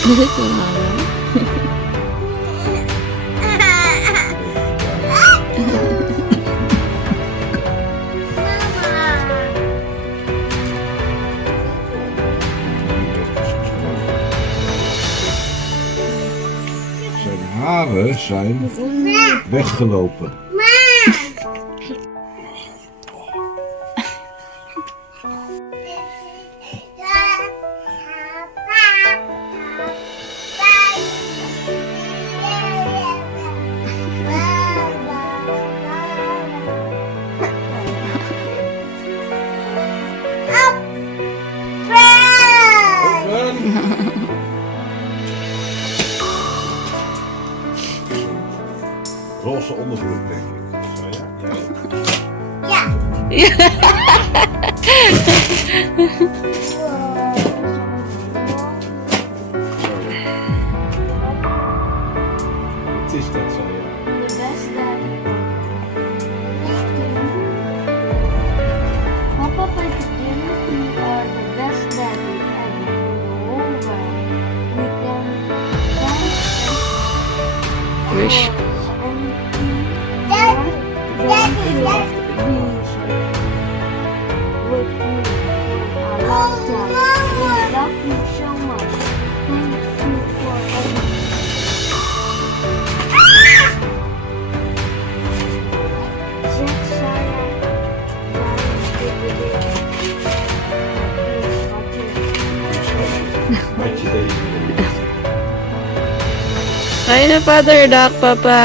Zijn haren zijn weggelopen. Roze onderbroek, denk ik. Ja. Wat is dat, zo ja? The best daddy ever. Papa, you are the best daddy ever in the whole world. We can Wish. Met je deze. Fijne Father Duck, papa.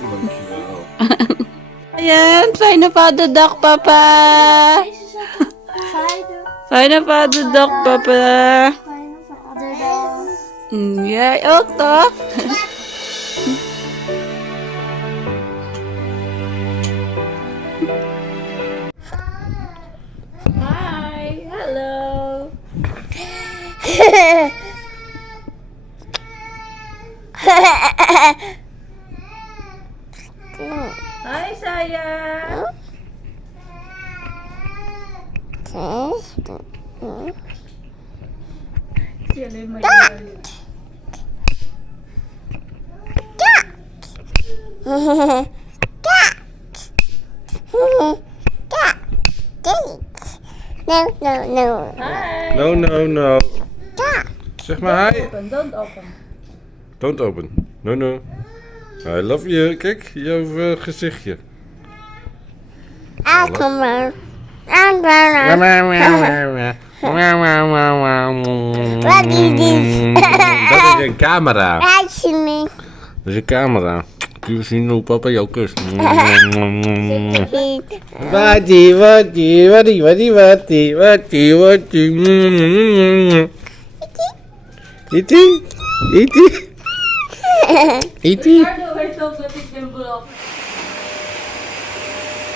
Dankjewel. Ayan, fijne Father Duck, papa. Fijne Father Duck, papa. Jij ook, toch? Hi, hello. Hi, sayang. No, no, no. Zeg maar hi. Don't open. Don't open. No, no. I love you. Kijk, jouw gezichtje. Come on. What is this? Dat is een camera. Actually, Dat is een camera. Kun je zien hoe papa jou kust? Wati, wati, wati, wati, wati, wati, wati. Iti? Iti? Iti?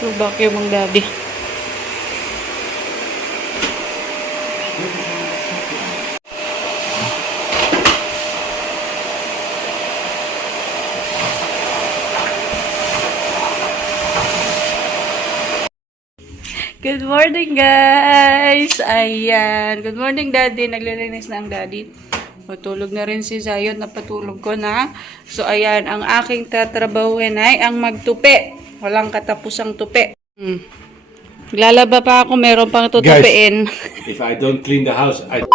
Lubak yung mong daddy. Good morning, guys! Ayan. Good morning, daddy. Naglilinis na ang daddy. Matulog na rin si Zion. Napatulog ko na. So, ayan. Ang aking tatrabahuin ay ang magtupi. Walang katapusang tupi. Lalaba pa ako. Meron pang tutupiin. If I don't clean the house, I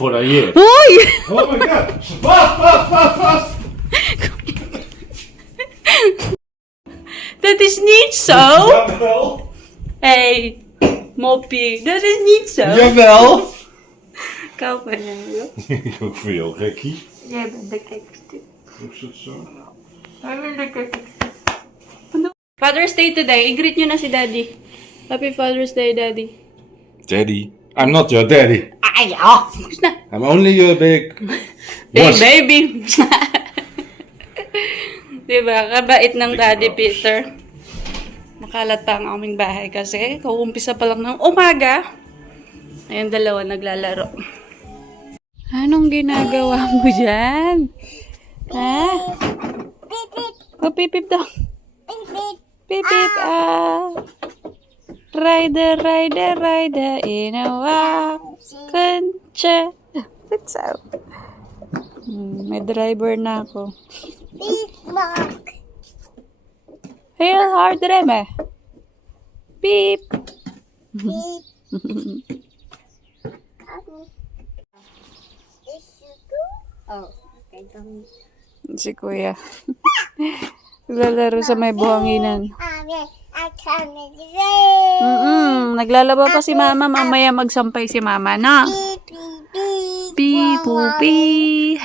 for a year. Hoy! Oh my god! Fast, fast, fast, fast! Dat is niet zo! Jawel! Hey, moppie. Dat is niet zo. Jawel! Kou van jou. Ook veel, gekkie. Jij bent de gekste. Is dat zo? Jij bent de gekste. Father's Day today. I-greet nyo na si Daddy. Happy Father's Day, Daddy. Daddy. I'm not your daddy. Ay, oh! I'm only your big... Big boss. baby. Diba? Kabait ng Daddy Peter. Makalat pa ang aming bahay kasi kauumpisa pa lang ng umaga. Ayun, dalawa naglalaro. Anong ginagawa mo dyan? Ha? Oh, pipip daw. Pipip, ah. Rider, rider, rider in a wagon chair. That's out. May driver na ako. Big Mac. Heel hard reme. Beep. Big. Oh, okay. Si Kuya. Naglalaro sa may buhanginan. I can't make it. Naglalaba pa si Mama. Mamaya magsampay si Mama na. Beep, beep, beep. Beep, boopy.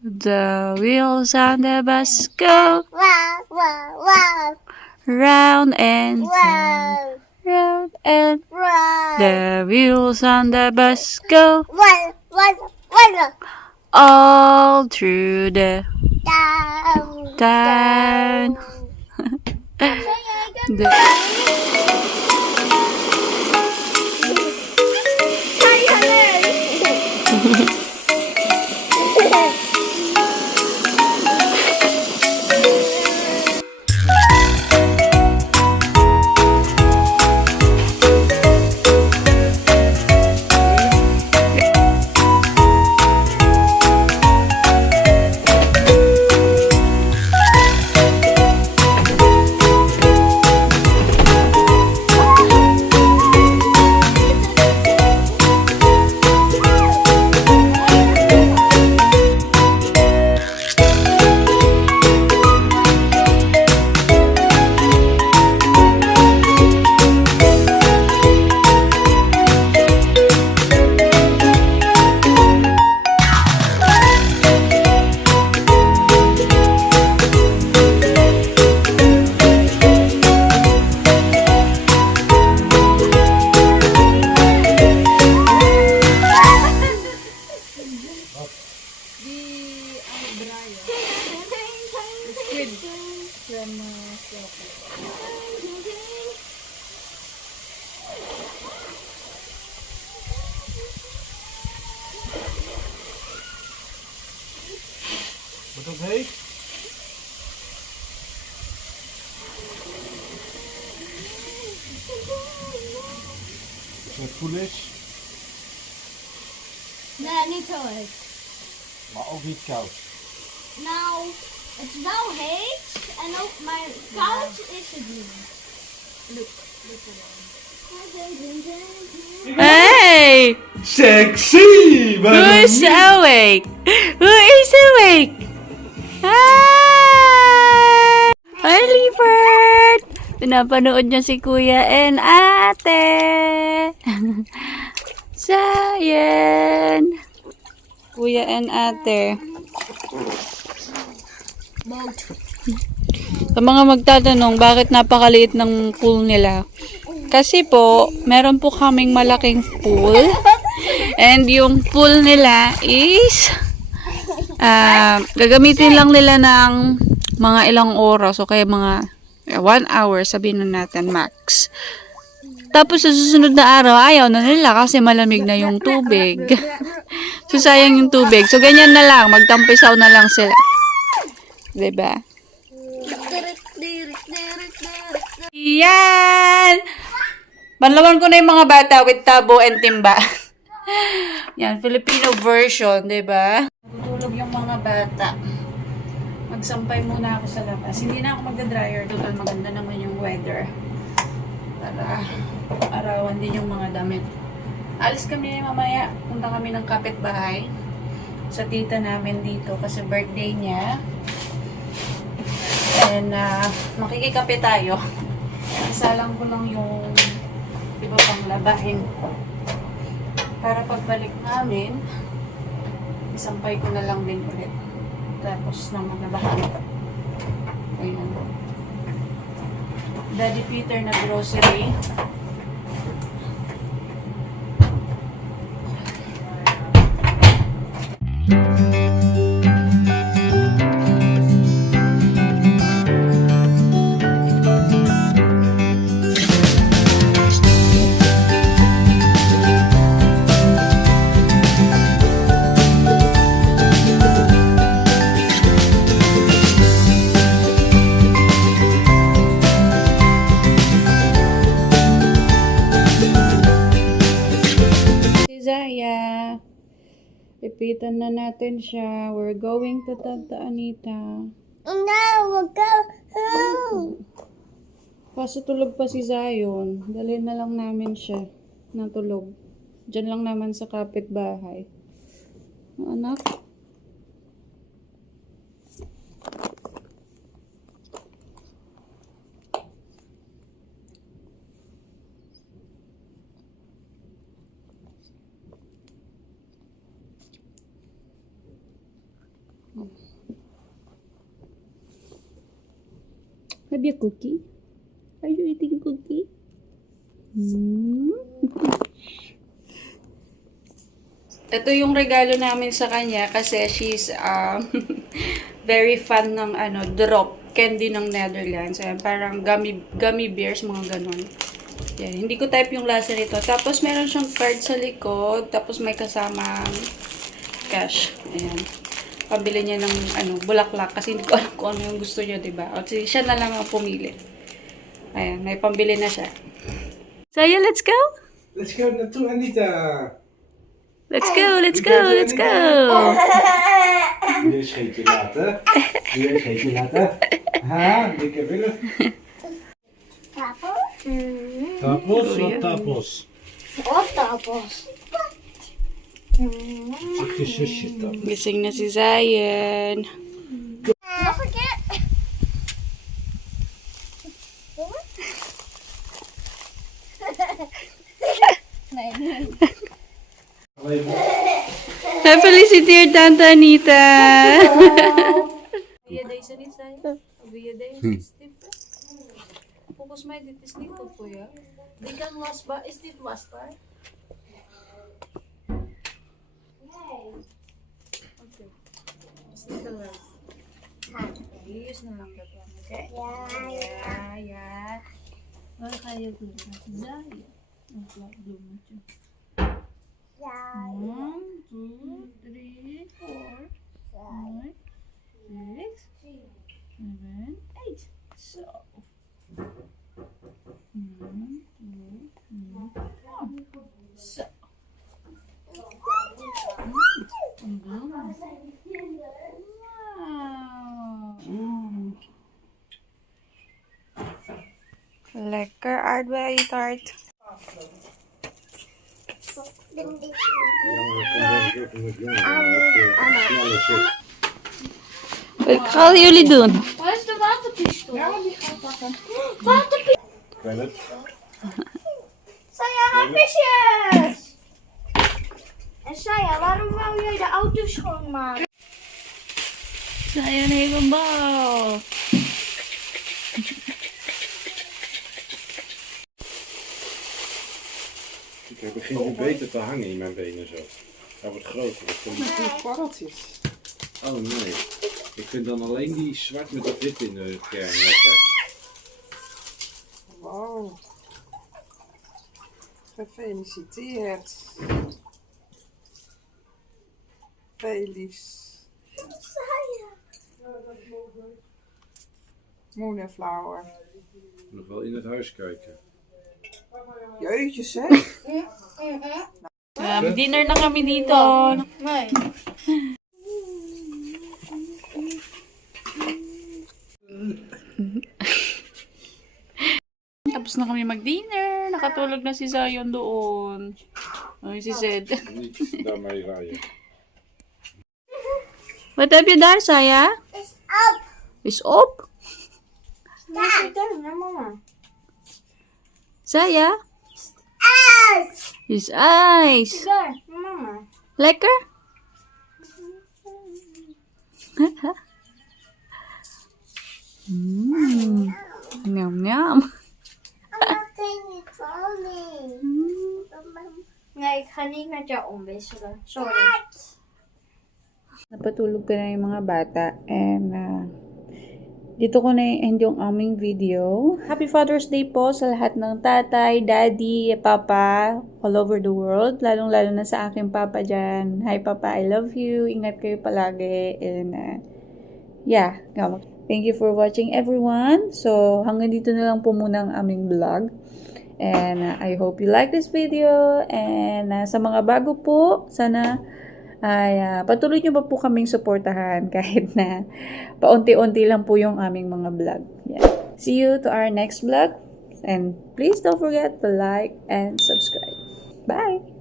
The wheels on the bus go Wow, wow, wow, round and wow, round and wow. the wheels on the bus go Wow, wow, wow. all through the Down, town. The- Wat dat heet? Met koelis, Nee, niet zo heet. maar ook niet koud. Nou, het is wel heet en ook, maar koud is het niet. Look Hey! Sexy! Who is awake? Who is awake? Hi! Hi, Leopard! Pinapanood niya si Kuya and Ate. Sayan. Kuya and Ate. Sa mga magtatanong, bakit napakaliit ng pool nila? Kasi po, meron po kaming malaking pool. And yung pool nila is gagamitin lang nila ng mga ilang oras o kaya mga 1 hour, sabihin na natin max. Tapos sa susunod na araw, ayaw na nila kasi malamig na yung tubig. So sayang yung tubig. So ganyan na lang, magtampisaw na lang sila. Diba? Yan! Banlawan ko na yung mga bata with tabo and timba. Yan, Filipino version, diba? Tutulog yung mga bata. Magsampay muna ako sa labas. Hindi na ako magda-dryer. Total maganda naman yung weather. Para arawan din yung mga damit. Alis kami mamaya. Punta kami ng kapitbahay. Sa tita namin dito kasi birthday niya. And makikikape tayo. Isalang ko lang yung iba pang labahin ko. Para pagbalik namin, isampay ko na lang din ulit. Tapos na maglabahan. Ayan. Daddy Peter na grocery. Gupitan na natin siya. We're going to Tanta Anita. No, we'll go home. Kaso tulog pa si Zion. Dalhin na lang namin siya ng tulog. Diyan lang naman sa kapitbahay. Anak. Have you a cookie? Are you eating cookie? Ito yung regalo namin sa kanya kasi she's very fan ng drop candy ng Netherlands. Ayan, parang gummy bears, mga ganun. Yan, hindi ko type yung lasa nito. Tapos meron siyang card sa likod, tapos may kasamang cash. Ayan. Pabili niya ng bulaklak kasi hindi ko alam kung ano yung gusto niya, diba? O siya na lang ang pumili. Ayan, may pambili na siya. Saya, let's go! Let's go naartoe, Anita. Let's go, let's go, let's go! Weer scheetje laten. Weer scheetje laten. Ha, dikke willen. Tapos? Tapos, wat tapos? Wat tapos? Zeg je zusje tapos. Gising na si Zion. Nog een keer. Nee, nee. Feliciteer Tante Anita! Wie deze niet zijn? Wie deze is dit? Volgens mij dit is niet goed voor je. Die kan wasbaar. Is dit wasbaar? Nee. Oké. Is dit te leuk? Hier is een lang dat dan, oké? Ja, ja. Wat ga je doen? Zaaien. Een klein bloemetje. 1, 2, 3, 4, 5, 6, 7, 8. Zo. 1, 2, 3, 4. Zo. Een bloem. Wauw. Lekker aardbeientaart. Wat gaan jullie doen? Waar is de waterpistool? Ja, die gaan pakken. Waterpistool. Saya, ga visjes! En Saya, waarom wou jij de auto schoonmaken? Zion heeft een bal. Ik begin nu beter te hangen in mijn benen zo. Hij wordt groter. Korreltjes. Oh nee. Ik vind dan alleen die zwart met dat wit in de kern lekker. Wow. Gefeliciteerd. Veel liefs. Moonflower. Nog wel in het huis kijken. Jeetje zeg. Dinner na kami dito. Nee. Tapos na kami mag-dinner. Nakatulog na si Zion doon. Ay, si Zed. Niet daarmee rijden. Wat heb je daar, Saya? Is op. Is op? Ja. Naar mama. Saya? Ijs. Is ijs. Daar, mama. Lekker? Nyam nyam. Nee, ik ga niet met jou omwisselen. Sorry. Napatulog ka na yung mga bata and dito ko na i-end yung aming video. Happy Father's Day po sa lahat ng tatay, daddy, papa all over the world. Lalong-lalo na sa aking papa dyan. Hi papa, I love you. Ingat kayo palagi. And yeah, thank you for watching everyone. So hanggang dito na lang po muna ang aming vlog. And I hope you like this video. And sa mga bago po, sana ay patuloy nyo pa po kaming suportahan kahit na paunti-unti lang po yung aming mga vlog. Yeah. See you to our next vlog. And please don't forget to like and subscribe. Bye!